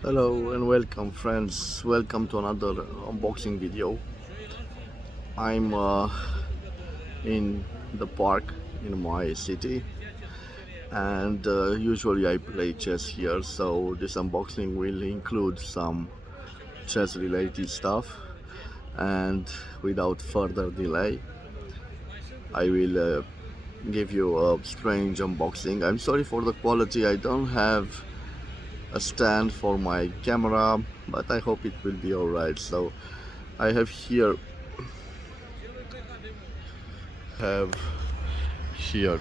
Hello and welcome friends, welcome to another unboxing video. I'm in the park in my city and usually I play chess here, so this unboxing will include some chess related stuff. And without further delay, I will give you a strange unboxing. I'm sorry for the quality, I don't have a stand for my camera, but I hope it will be alright. So I have here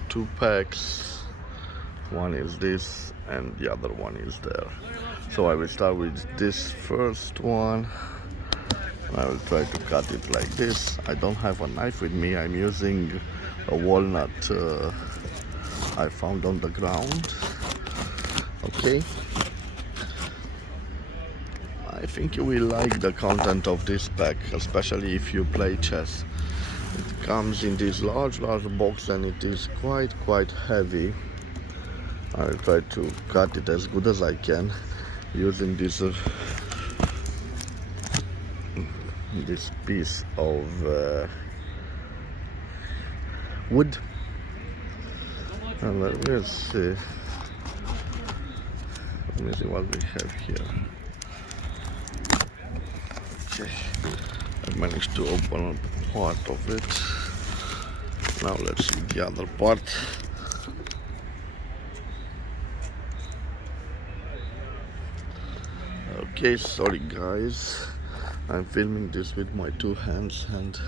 two packs. One is this and the other one is there. So I will start with this first one. I will try to cut it like this. I don't have a knife with me. I'm using a walnut I found on the ground. Okay, I think you will like the content of this pack, especially if you play chess. It comes in this large box and it is quite heavy. I will try to cut it as good as I can using this piece of wood. And let me see what we have here. Okay, I managed to open a part of it. Now let's see the other part. Okay, sorry guys, I'm filming this with my two hands and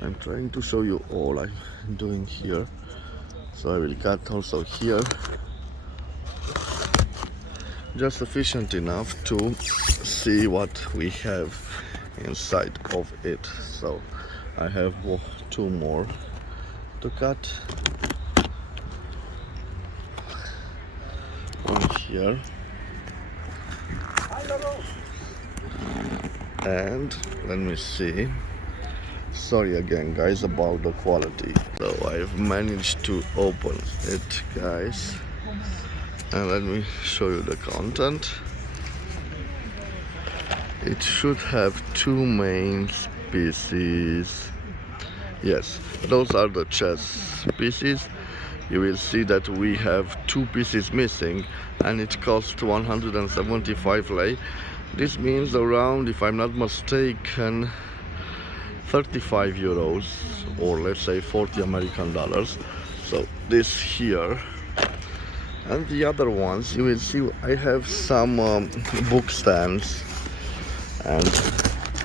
I'm trying to show you all I'm doing here. So I will cut also here, just sufficient enough to see what we have inside of it. So I have two more to cut. One here and let me see. Sorry again guys about the quality. So I've managed to open it, guys, and let me show you the content. It should have two main pieces. Yes, those are the chess pieces. You will see that we have two pieces missing and it costs 175 lei. This means around, if I'm not mistaken, 35 euros, or let's say 40 American dollars. So this here, and the other ones you will see I have some book stands, and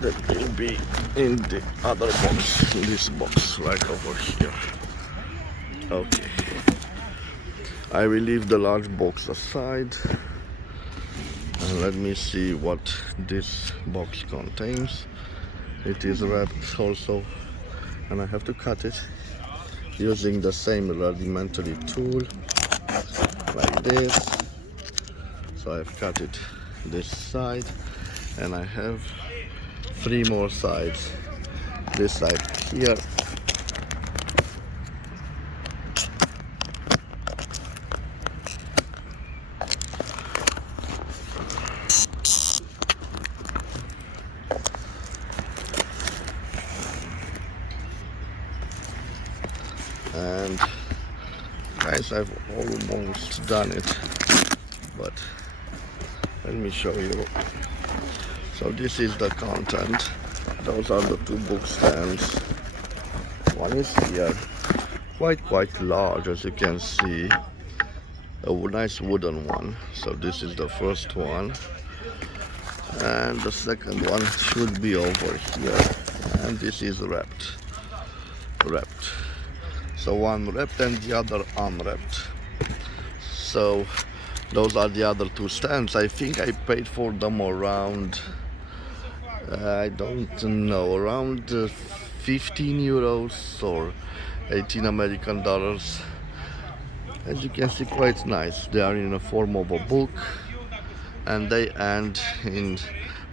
that will be in the other box, in this box right over here. Okay, I will leave the large box aside and let me see what this box contains. It is wrapped also, and I have to cut it using the same rudimentary tool like this. So I've cut it this side and I have three more sides. This side here, and guys, I've almost done it, but let me show you. So this is the content. Those are the two book stands. One is here, quite large, as you can see, a nice wooden one. So this is the first one, and the second one should be over here, and this is wrapped. So one wrapped and the other unwrapped. So those are the other two stands. I think I paid for them around, I don't know, around 15 euros or 18 American dollars. As you can see, quite nice. They are in the form of a book and they end in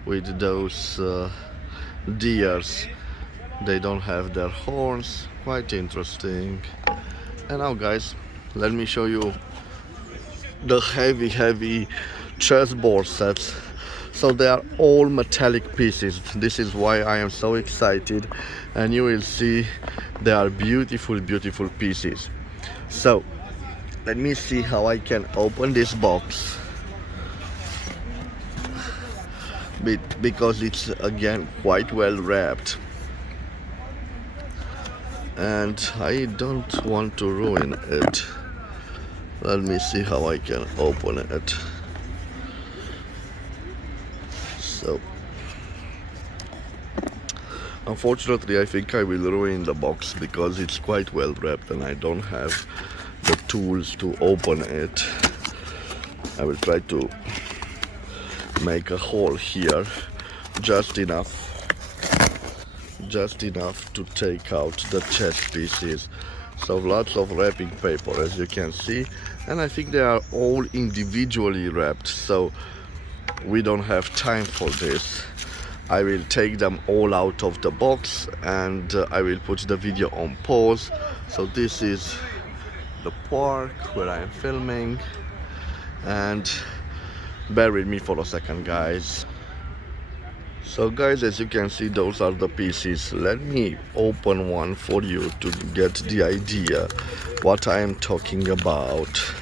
with those deers. They don't have their horns. Quite interesting. And now guys, let me show you the heavy chessboard sets. So they are all metallic pieces. This is why I am so excited, and you will see they are beautiful, beautiful pieces. So let me see how I can open this box, because it's again quite well wrapped, and I don't want to ruin it. Let me see how I can open it. So unfortunately I think I will ruin the box because it's quite well wrapped and I don't have the tools to open it. I will try to make a hole here, just enough to take out the chess pieces. So lots of wrapping paper, as you can see, and I think they are all individually wrapped, so we don't have time for this. I will take them all out of the box and I will put the video on pause. So this is the park where I am filming, and bear with me for a second, guys. So guys, as you can see, those are the pieces. Let me open one for you to get the idea what I am talking about.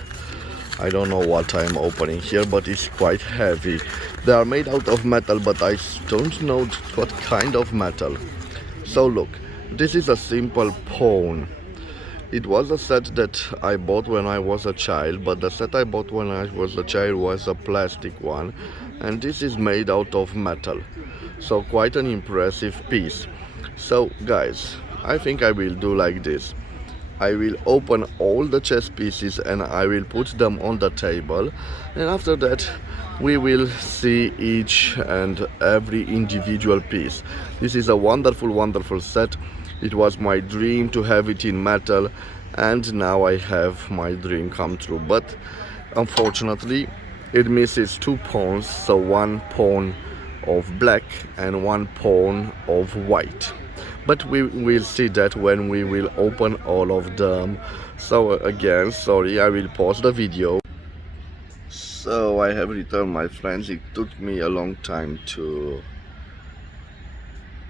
I don't know what I'm opening here, but it's quite heavy. They are made out of metal, but I don't know what kind of metal. So look, this is a simple pawn. It was a set that I bought when I was a child, but the set I bought when I was a child was a plastic one, and this is made out of metal. So quite an impressive piece. So guys, I think I will do like this. I will open all the chess pieces and I will put them on the table, and after that we will see each and every individual piece. This is a wonderful, wonderful set. It was my dream to have it in metal, and now I have my dream come true. But unfortunately it misses two pawns, so one pawn of black and one pawn of white. But we will see that when we will open all of them. So again, sorry, I will pause the video. So I have returned, my friends. It took me a long time to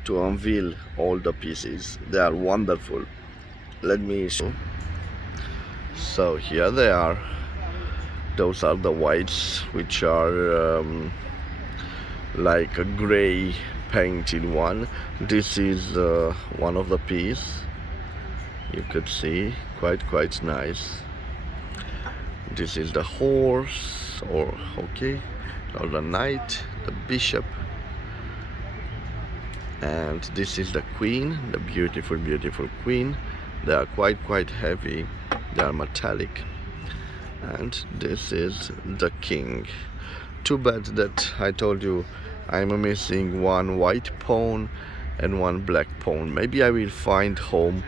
unveil all the pieces. They are wonderful. Let me show. So here they are. Those are the whites, which are like a gray painted one. This is one of the piece. You could see quite nice. This is the horse, or the knight, the bishop, and this is the queen, the beautiful, beautiful queen. They are quite heavy. They are metallic. And this is the king. Too bad that I told you I'm missing one white pawn and one black pawn. Maybe I will find home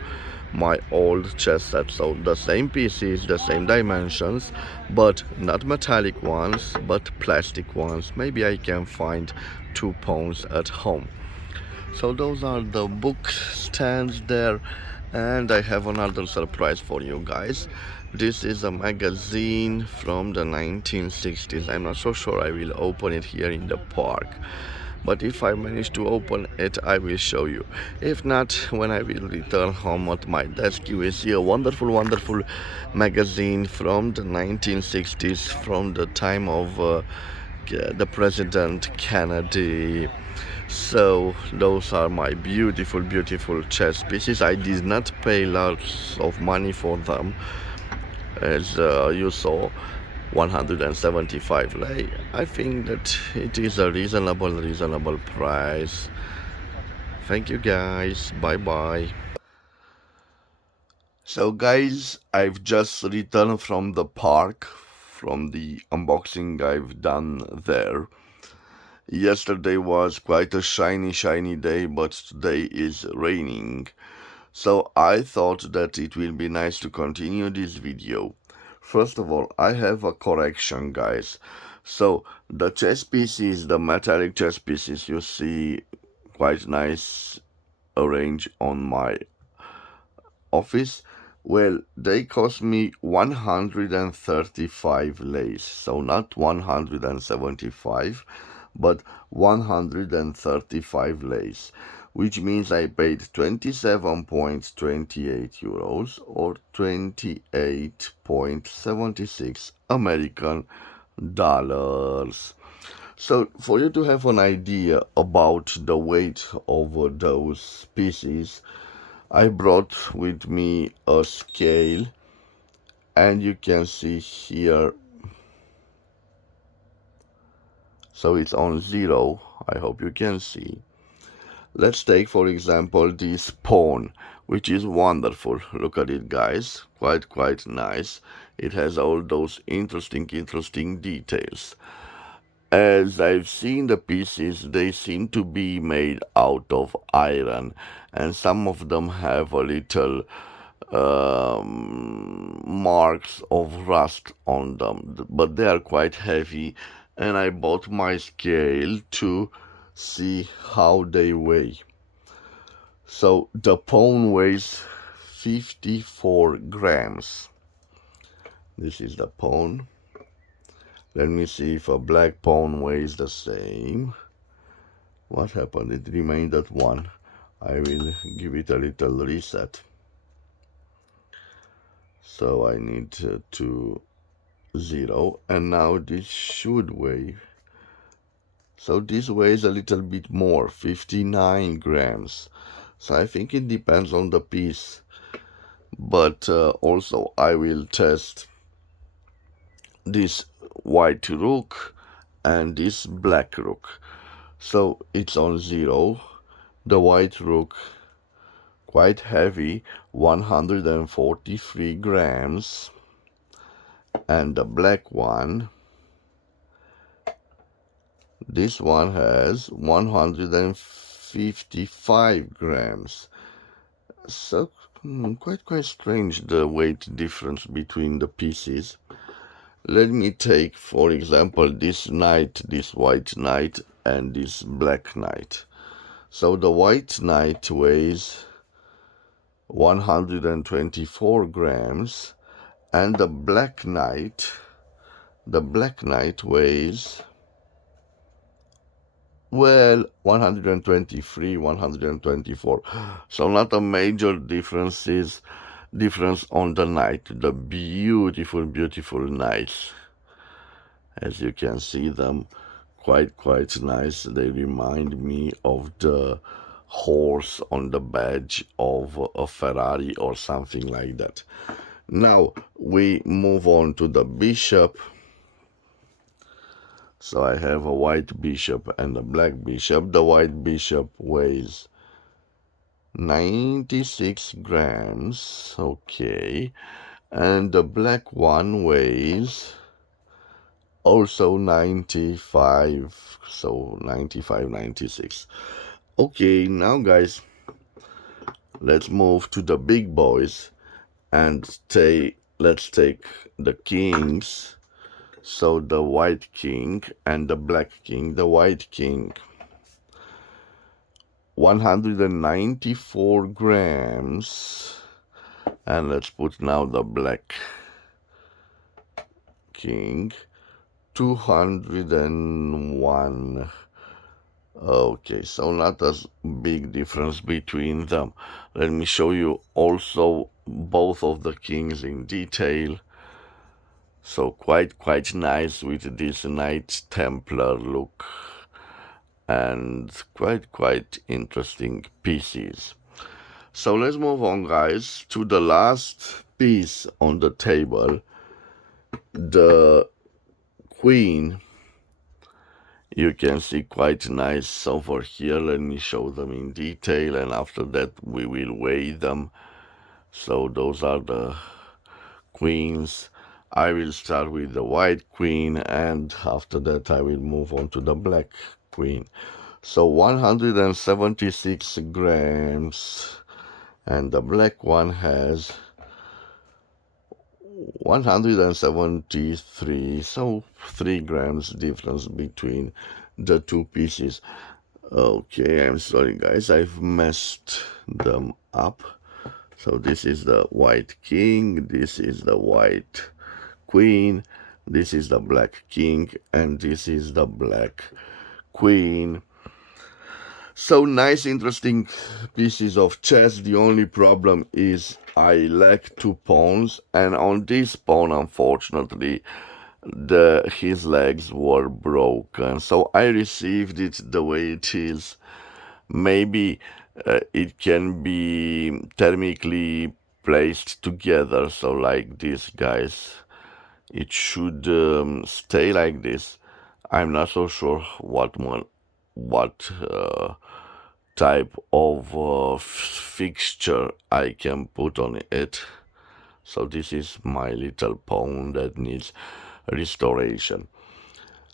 my old chess set. So the same pieces, the same dimensions, but not metallic ones, but plastic ones. Maybe I can find two pawns at home. So those are the book stands there, and I have another surprise for you guys. This is a magazine from the 1960s. I'm not so sure I will open it here in the park, but if I manage to open it, I will show you. If not, when I will return home at my desk, you will see a wonderful, wonderful magazine from the 1960s, from the time of the President Kennedy. So those are my beautiful, beautiful chess pieces. I did not pay lots of money for them, as you saw, 175 lei. I think that it is a reasonable price. Thank you guys, bye bye. So guys, I've just returned from the park, from the unboxing I've done there. Yesterday was quite a shiny day, but today is raining. So I thought that it will be nice to continue this video. First of all, I have a correction, guys. So the chess pieces, the metallic chess pieces, you see quite nice arranged on my office, Well, they cost me 135 lays, so not 175, but 135 lays, which means I paid 27.28 euros or 28.76 American dollars. So, for you to have an idea about the weight of those pieces, I brought with me a scale, and you can see here, so it's on 0. I hope you can see. Let's take, for example, this pawn, which is wonderful. Look at it, guys. Quite nice. It has all those interesting details. As I've seen the pieces, they seem to be made out of iron, and some of them have a little marks of rust on them, but they are quite heavy, and I bought my scale to see how they weigh. So the pawn weighs 54 grams. This is the pawn. Let me see if a black pawn weighs the same. What happened? It remained at 1. I will give it a little reset. So I need to 0, and now this should weigh. So this weighs a little bit more, 59 grams. So I think it depends on the piece. But also I will test this white rook and this black rook. So it's on 0. The white rook, quite heavy, 143 grams. And the black one, this one has 155 grams. So quite strange, the weight difference between the pieces. Let me take, for example, this knight, this white knight, and this black knight. So the white knight weighs 124 grams, and the black knight weighs, well, 123, 124. So not a major difference on the knight. The beautiful knights. As you can see them, quite nice. They remind me of the horse on the badge of a Ferrari or something like that. Now we move on to the bishop. So I have a white bishop and a black bishop. The white bishop weighs 96 grams, okay, and the black one weighs also 95, so 95, 96. Okay, now guys, let's move to the big boys, and let's take the kings. So the white king and the black king. The white king, 194 grams. And let's put now the black king, 201. Okay, so not as big difference between them. Let me show you also both of the kings in detail. So quite nice with this Knight Templar look, and quite interesting pieces. So let's move on, guys, to the last piece on the table, the queen. You can see quite nice over here. Let me show them in detail, and after that we will weigh them. So those are the queens. I will start with the white queen, and after that I will move on to the black queen. So 176 grams, and the black one has 173, so 3 grams difference between the two pieces. Okay, I'm sorry guys, I've messed them up. So this is the white king, this is the white queen, this is the black king, and this is the black queen. So nice, interesting pieces of chess. The only problem is I lack two pawns, and on this pawn, unfortunately, his legs were broken. So I received it the way it is. Maybe it can be thermically placed together, so like this, guys. It should stay like this. I'm not so sure what type of fixture I can put on it. So this is my little pawn that needs restoration.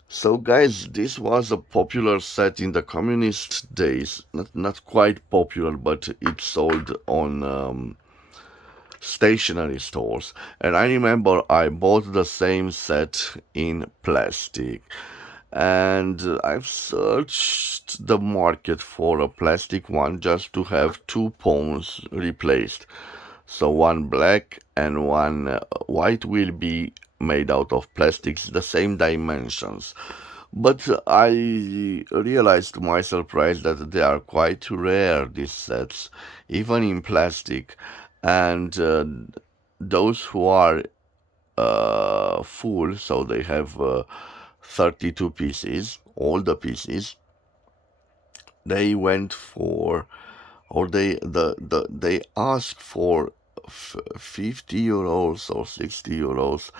So guys, this was a popular set in the communist days. Not quite popular, but it sold on stationery stores. And I remember I bought the same set in plastic. And I've searched the market for a plastic one just to have two pawns replaced. So one black and one white will be made out of plastics, the same dimensions. But I realized to my surprise that they are quite rare, these sets, even in plastic. And those who are full, so they have 32 pieces, all the pieces, they went for, or they asked for 50 euros or 60 euros.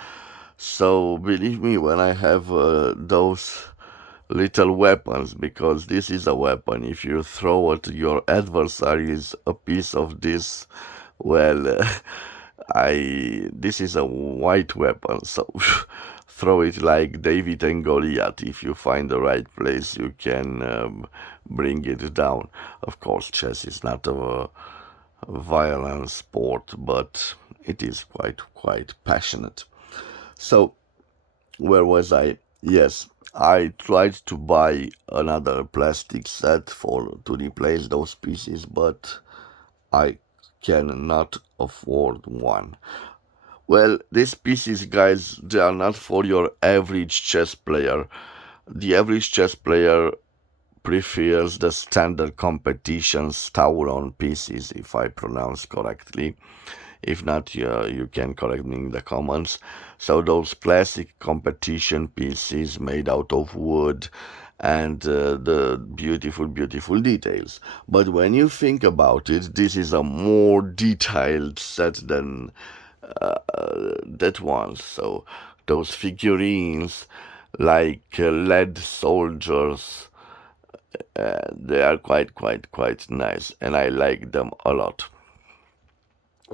So believe me when I have those little weapons, because this is a weapon. If you throw at your adversaries a piece of this, well, this is a white weapon, so throw it like David and Goliath. If you find the right place, you can bring it down. Of course, chess is not a violent sport, but it is quite passionate. So, where was I? Yes, I tried to buy another plastic set to replace those pieces, but I cannot afford one. Well, these pieces, guys, they are not for your average chess player. The average chess player prefers the standard competitions Tauron pieces, if I pronounce correctly. If not, you can correct me in the comments. So those classic competition pieces made out of wood and the beautiful details. But when you think about it, this is a more detailed set than that one. So those figurines like lead soldiers, they are quite nice, and I like them a lot.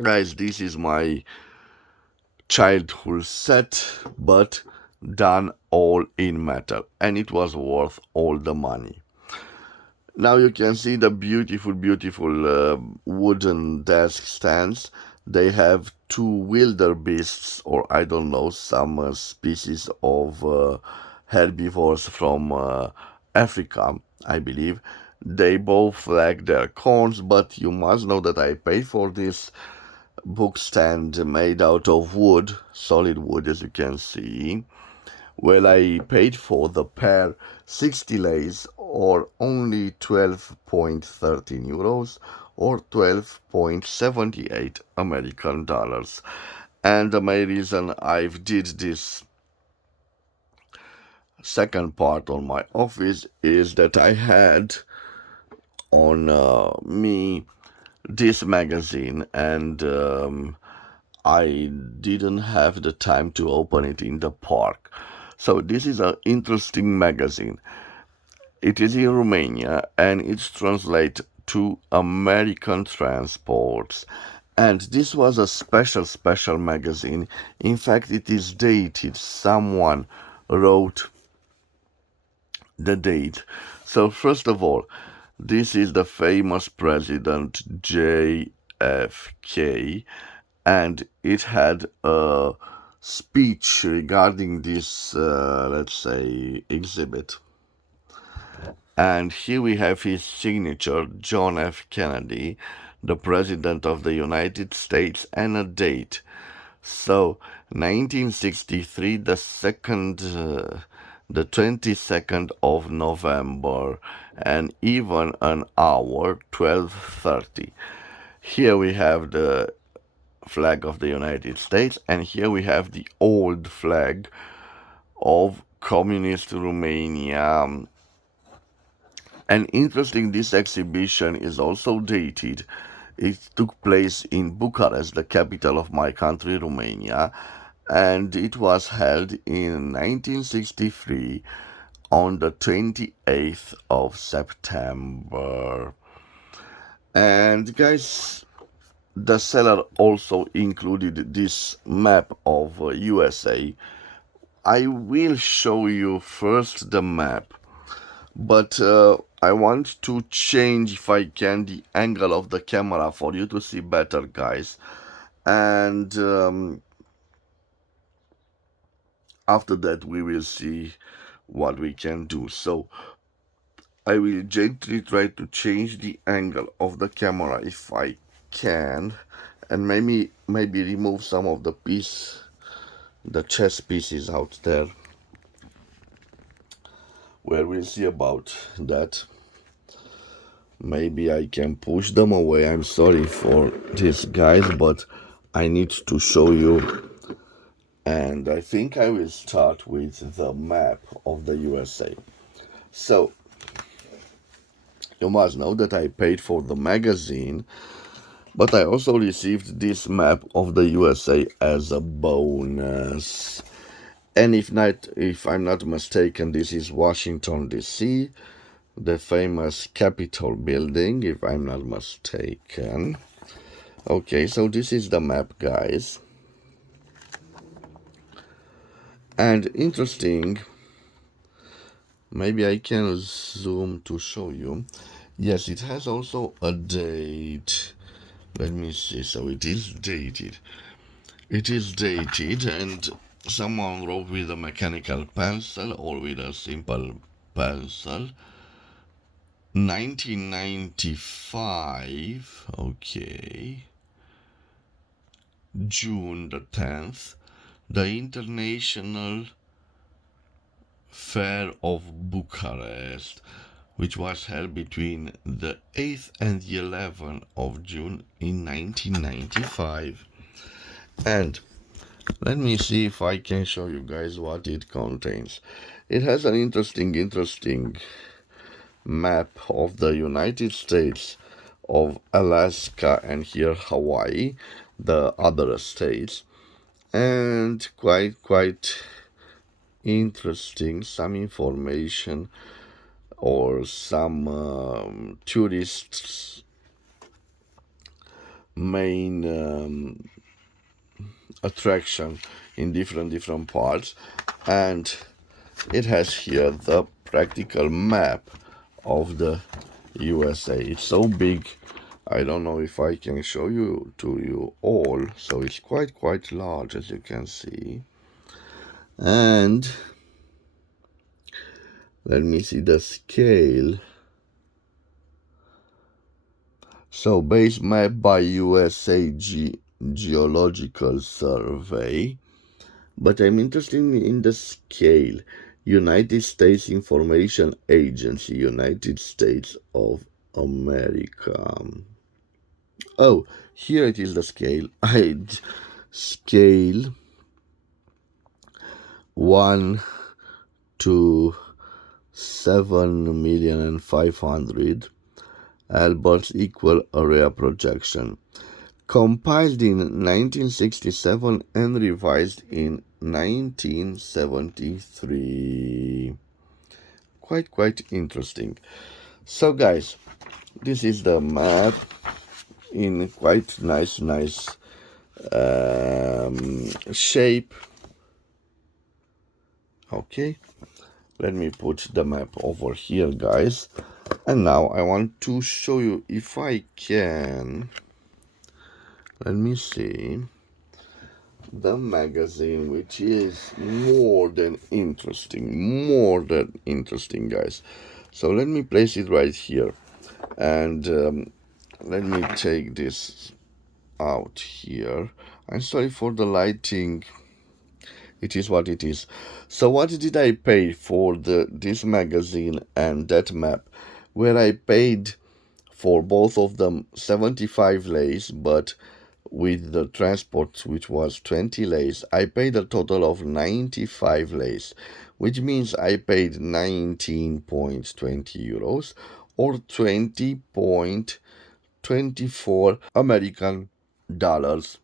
Guys, this is my childhood set, but done all in metal, and it was worth all the money. Now you can see the beautiful wooden desk stands. They have two wildebeests, or I don't know, some species of herbivores from Africa, I believe. They both lack their corns, but you must know that I paid for this book stand made out of wood, solid wood, as you can see. Well, I paid for the pair 60 lays, or only 12.13 euros, or 12.78 American dollars. And the main reason I did this second part on my office is that I had on me this magazine, and I didn't have the time to open it in the park. So this is an interesting magazine. It is in Romania, and it's translated to American transports. And this was a special magazine. In fact, it is dated. Someone wrote the date. So first of all, this is the famous president JFK, and it had a speech regarding this, let's say, exhibit. And here we have his signature, John F. Kennedy. the President of the United States, and a date. So 1963, the 22nd of November, and even an hour, 12:30. Here we have the flag of the United States, and here we have the old flag of communist Romania. And interesting, this exhibition is also dated. It took place in Bucharest, the capital of my country, Romania, and it was held in 1963 on the 28th of September. And guys, the seller also included this map of USA. I will show you first the map, but I want to change, if I can, the angle of the camera for you to see better, guys. And after that we will see what we can do. So I will gently try to change the angle of the camera if I can, and maybe remove some of the the chess pieces out there, where we'll see about that. Maybe I can push them away. I'm sorry for this, guys, but I need to show you. And I think I will start with the map of the USA. So you must know that I paid for the magazine, but I also received this map of the USA as a bonus. And if I'm not mistaken, this is Washington, D.C., the famous Capitol building, if I'm not mistaken. Okay, so this is the map, guys. And interesting, maybe I can zoom to show you. Yes, it has also a date. Let me see. So it is dated. It is dated, and someone wrote with a mechanical pencil or with a simple pencil. 1995, okay, June the 10th, the International Fair of Bucharest, which was held between the 8th and the 11th of June in 1995. And let me see if I can show you guys what it contains. It has an interesting map of the United States, of Alaska, and here Hawaii, the other states, and quite interesting, some information or some tourists main attraction in different parts. And it has here the practical map of the USA. It's so big, I don't know if I can show you to you all. So it's quite large, as you can see. And let me see the scale. So base map by USA Geological Survey, but I'm interested in the scale. United States Information Agency, United States of America. Oh, here it is, the scale. Scale 1 to 7,500,000 Albert's equal area projection. Compiled in 1967 and revised in 1973. Quite interesting. So guys, this is the map in quite nice shape. Okay, let me put the map over here, guys. And now I want to show you, if I can, let me see, the magazine, which is more than interesting, guys. So let me place it right here. And let me take this out here. I'm sorry for the lighting. It is what it is. So what did I pay for this magazine and that map? Where I paid for both of them 75 lays, but with the transport, which was 20 lays, I paid a total of 95 lays, which means I paid 19.20 euros or 20.24 American dollars.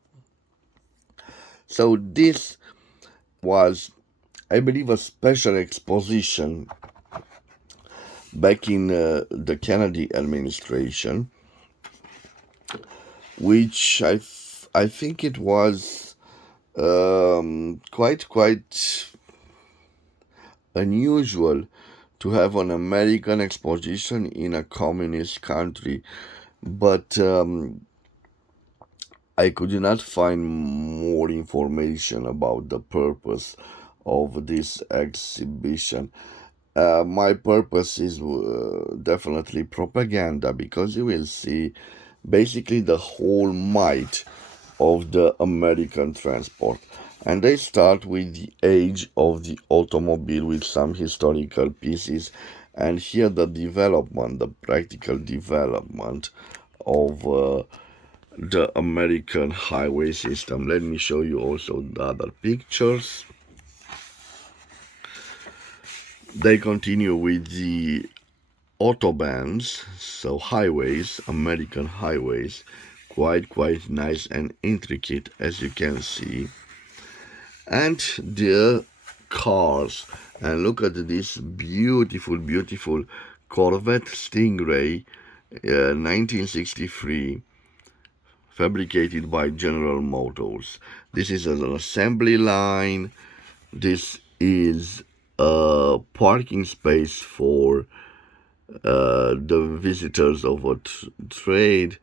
So this was, I believe, a special exposition back in the Kennedy administration, which I think it was quite unusual to have an American exposition in a communist country, but I could not find more information about the purpose of this exhibition. My purpose is definitely propaganda, because you will see basically the whole might of the American transport. And they start with the age of the automobile with some historical pieces, and here the development, the practical development of the American highway system. Let me show you also the other pictures. They continue with the autobahns, so highways, American highways, quite nice and intricate, as you can see. And the cars, and look at this beautiful Corvette Stingray 1963, fabricated by General Motors. This is an assembly line. This is a parking space for the visitors of a trade.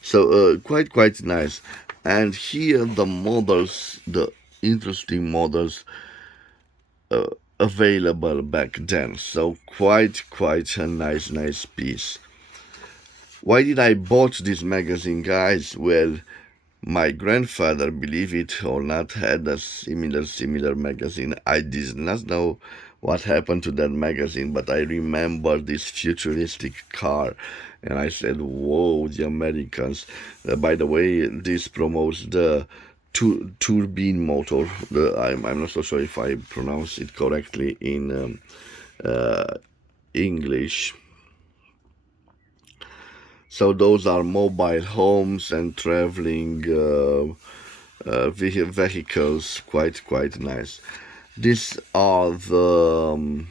So quite nice. And here the models, the interesting models available back then. So quite a nice piece. Why did I bought this magazine, guys? Well, my grandfather, believe it or not, had a similar magazine. I did not know what happened to that magazine, but I remember this futuristic car, and I said, "Whoa, the Americans!" By the way, this promotes the turbine motor. I'm not so sure if I pronounce it correctly in English. So those are mobile homes and traveling vehicles, quite nice. These are the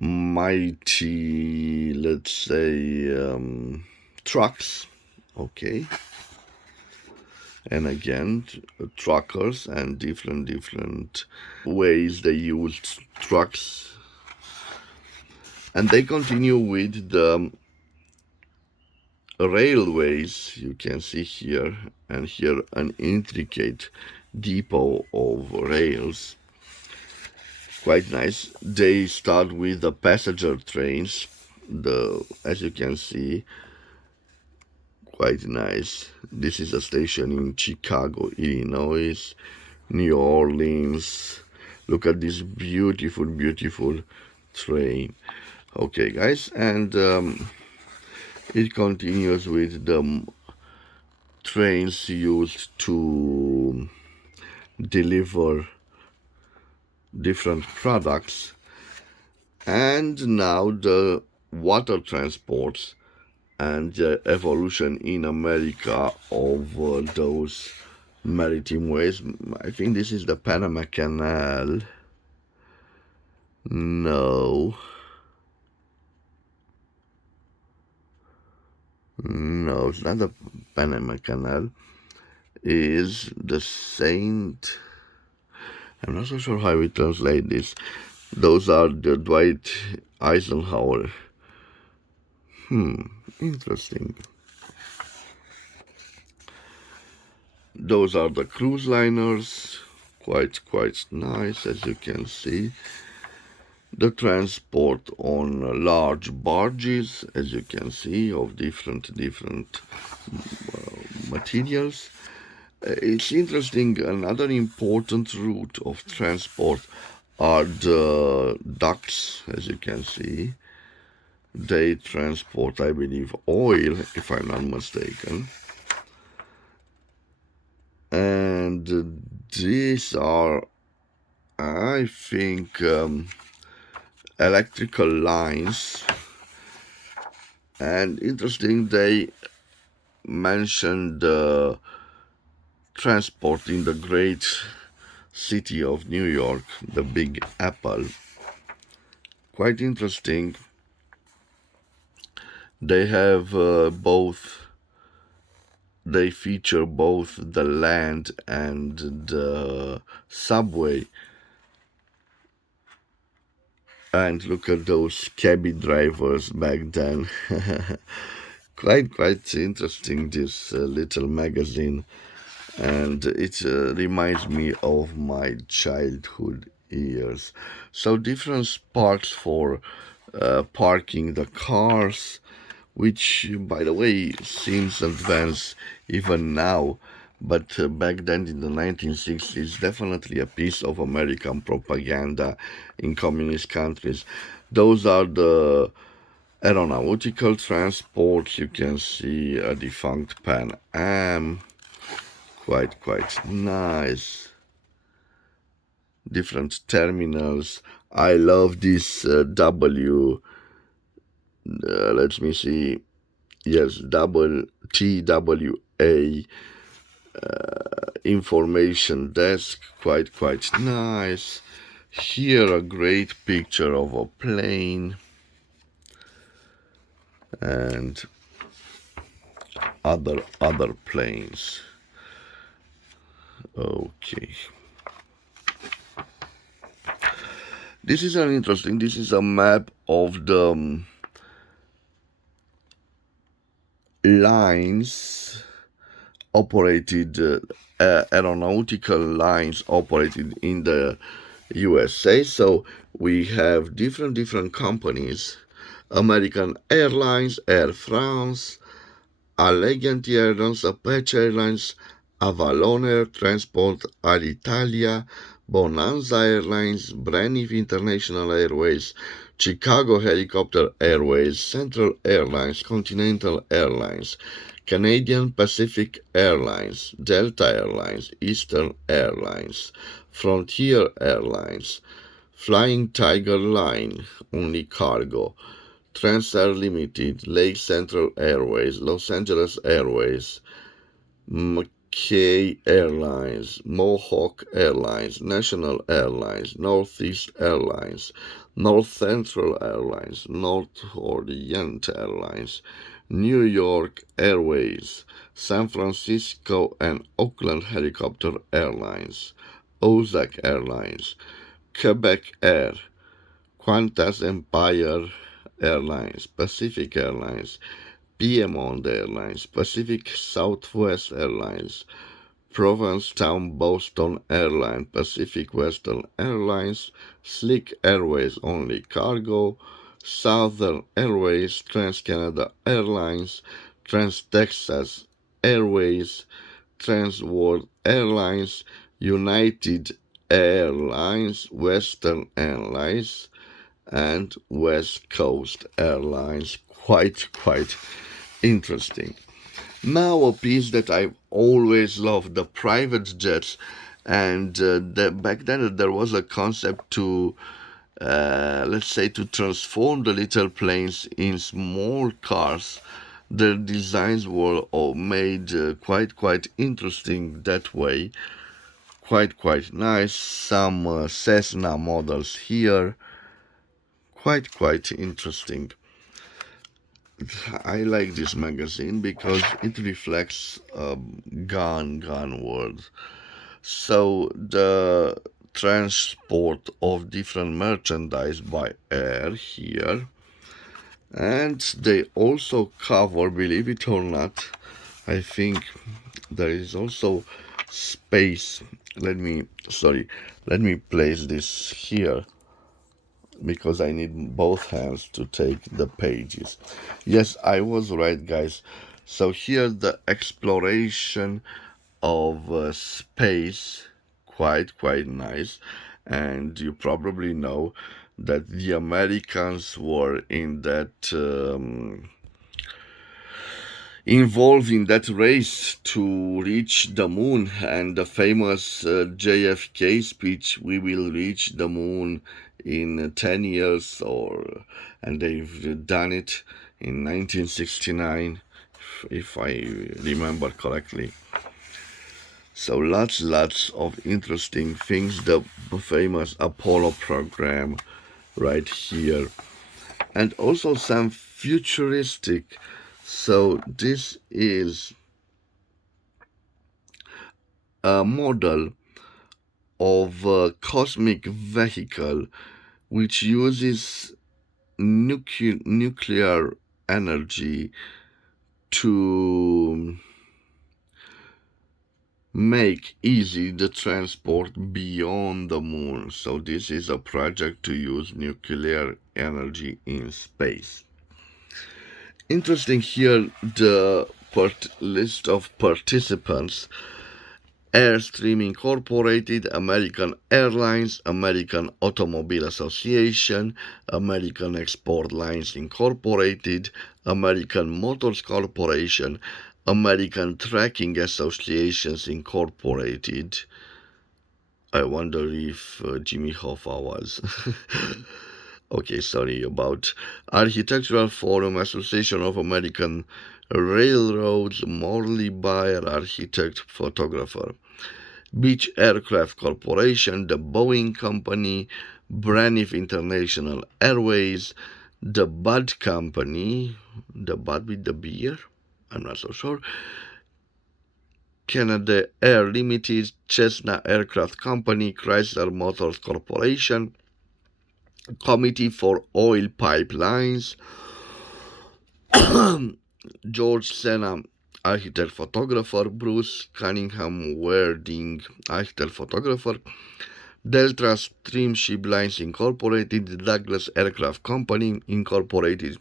mighty, let's say, trucks, okay. And again, truckers and different ways they use trucks. And they continue with the railways. You can see here and here an intricate depot of rails, quite nice. They start with the passenger trains, as you can see, quite nice. This is a station in Chicago, Illinois, New Orleans. Look at this beautiful train. Okay, guys, and it continues with the trains used to deliver different products, and now the water transports and the evolution in America of those maritime ways. I think this is the Panama Canal. No, it's not the Panama Canal. Is the Saint. I'm not so sure how we translate this. Those are the Dwight Eisenhower. Interesting. Those are the cruise liners. Quite nice, as you can see. the transport on large barges, as you can see, of different materials. It's interesting. Another important route of transport are the ducks, as you can see. They transport, I believe, oil, if I'm not mistaken. And these are, I think, electrical lines. And interesting, they mentioned transport in the great city of New York, the Big Apple. Quite interesting. They have they feature both the land and the subway. And look at those cabby drivers back then. Quite interesting, this little magazine. And it reminds me of my childhood years. So different spots for parking the cars, which, by the way, seems advanced even now, but back then in the 1960s, definitely a piece of American propaganda in communist countries. Those are the aeronautical transports. You can see a defunct Pan Am, quite nice. Different terminals. I love this W. Let me see. Yes, double TWA information desk. Quite nice. Here a great picture of a plane and other planes. Okay. This is an interesting. This is a map of the lines operated, aeronautical lines operated in the USA. So we have different companies: American Airlines, Air France, Allegiant Airlines, Apache Airlines, Avalon Air Transport, Alitalia, Bonanza Airlines, Braniff International Airways, Chicago Helicopter Airways, Central Airlines, Continental Airlines, Canadian Pacific Airlines, Delta Airlines, Eastern Airlines, Frontier Airlines, Flying Tiger Line, only cargo, Transair Limited, Lake Central Airways, Los Angeles Airways, McKay Airlines, Mohawk Airlines, National Airlines, Northeast Airlines, North Central Airlines, North Orient Airlines, New York Airways, San Francisco and Oakland Helicopter Airlines, Ozark Airlines, Quebec Air, Qantas Empire Airlines, Pacific Airlines, Piedmont Airlines, Pacific Southwest Airlines, Provincetown Boston Airlines, Pacific Western Airlines, Slick Airways only cargo, Southern Airways, Trans-Canada Airlines, Trans-Texas Airways, Trans-World Airlines, United Airlines, Western Airlines, and West Coast Airlines. Quite interesting. Now a piece that I've always loved, the private jets, and back then there was a concept to, let's say, to transform the little planes in small cars. The designs were all made quite interesting that way. Quite nice. Some Cessna models here. Quite interesting. I like this magazine because it reflects gun world. So the transport of different merchandise by air here, and they also cover, believe it or not, I think there is also space. Let me place this here. because I need both hands to take the pages. Yes, I was right, guys. So here the exploration of space, quite nice, and you probably know that the Americans were in that involved in that race to reach the moon, and the famous JFK speech, "We will reach the moon in 10 years," or and they've done it in 1969, if I remember correctly. So lots of interesting things. The famous Apollo program right here, and also some futuristic. So this is a model of a cosmic vehicle which uses nuclear energy to make easy the transport beyond the moon. So this is a project to use nuclear energy in space. Interesting here, the list of participants: Airstream Incorporated, American Airlines, American Automobile Association, American Export Lines Incorporated, American Motors Corporation, American Trucking Associations Incorporated. I wonder if Jimmy Hoffa was. Okay, sorry about Architectural Forum, Association of American Railroads, Morley Bayer, architect, photographer. Beach Aircraft Corporation, the Boeing Company, Braniff International Airways, the Bud Company, the Bud with the beer, I'm not so sure, Canada Air Limited, Cessna Aircraft Company, Chrysler Motors Corporation, Committee for Oil Pipelines, George Sena, architect photographer, Bruce Cunningham Werding, architect photographer, Delta Steamship Lines Incorporated, Douglas Aircraft Company Incorporated,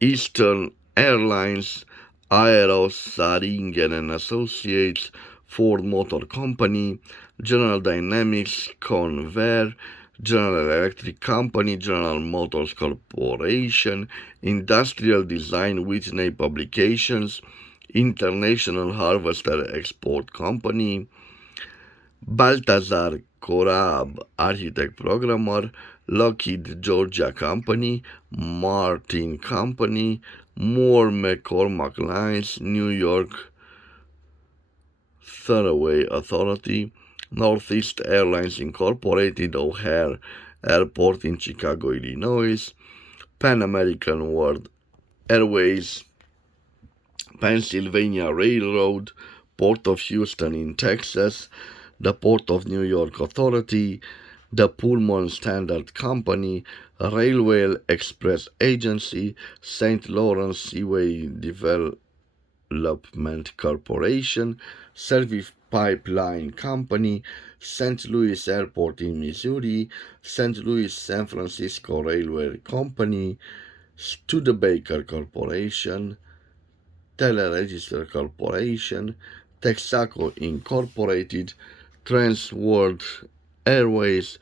Eastern Airlines, Aero Saringen and Associates, Ford Motor Company, General Dynamics, Convair, General Electric Company, General Motors Corporation, Industrial Design Whitney Publications, International Harvester Export Company, Baltazar Korab, architect programmer, Lockheed Georgia Company, Martin Company, Moore McCormack Lines, New York Thoroughway Authority, Northeast Airlines Incorporated, O'Hare Airport in Chicago, Illinois, Pan American World Airways, Pennsylvania Railroad, Port of Houston in Texas, the Port of New York Authority, the Pullman Standard Company, Railway Express Agency, St. Lawrence Seaway Development Corporation, Service Pipeline Company, St. Louis Airport in Missouri, St. Louis San Francisco Railway Company, Studebaker Corporation, Teleregister Corporation, Texaco Incorporated, Trans World Airways,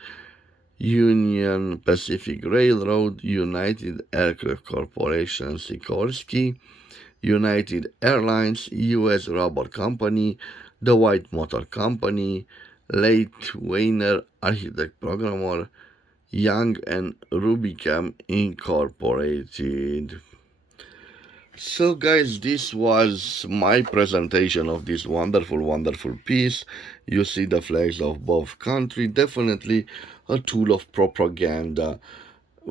Union Pacific Railroad, United Aircraft Corporation Sikorsky, United Airlines, U.S. Rubber Company, The White Motor Company, Late Weiner Architect Programmer, Young and Rubicam Incorporated. So guys, this was my presentation of this wonderful piece. You see the flags of both countries. Definitely a tool of propaganda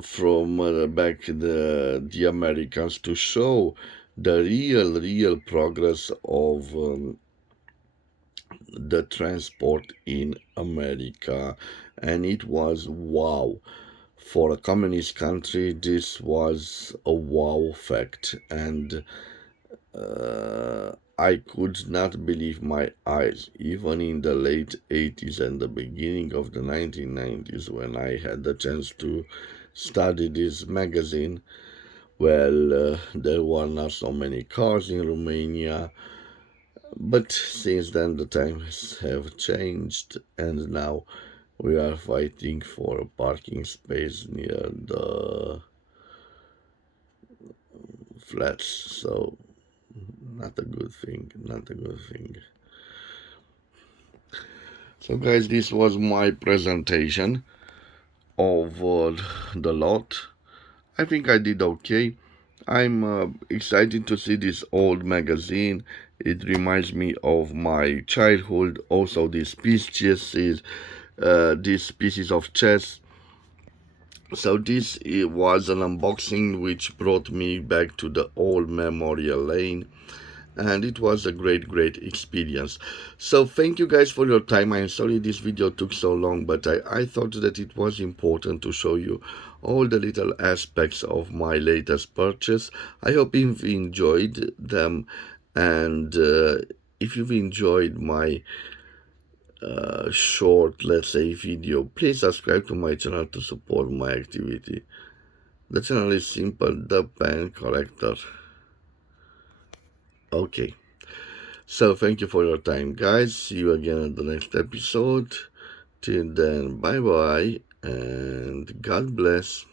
from back the Americans to show the real progress of the transport in America. And it was wow. For a communist country, this was a wow fact. And I could not believe my eyes, even in the late 80s and the beginning of the 1990s, when I had the chance to study this magazine. Well, there were not so many cars in Romania, but since then the times have changed, and now we are fighting for a parking space near the flats. So, not a good thing, not a good thing. So, guys, this was my presentation of the lot. I think I did okay. I'm excited to see this old magazine. It reminds me of my childhood. Also, these pieces, these pieces of chess. So this was an unboxing which brought me back to the old memorial lane, and it was a great experience. So thank you guys for your time. I'm sorry this video took so long, but I thought that it was important to show you all the little aspects of my latest purchase. I hope you've enjoyed them, and if you've enjoyed my short, let's say, video, please subscribe to my channel to support my activity. The channel is simple, the pen collector. Okay, so thank you for your time, guys. See you again at the next episode. Till then, bye bye and God bless.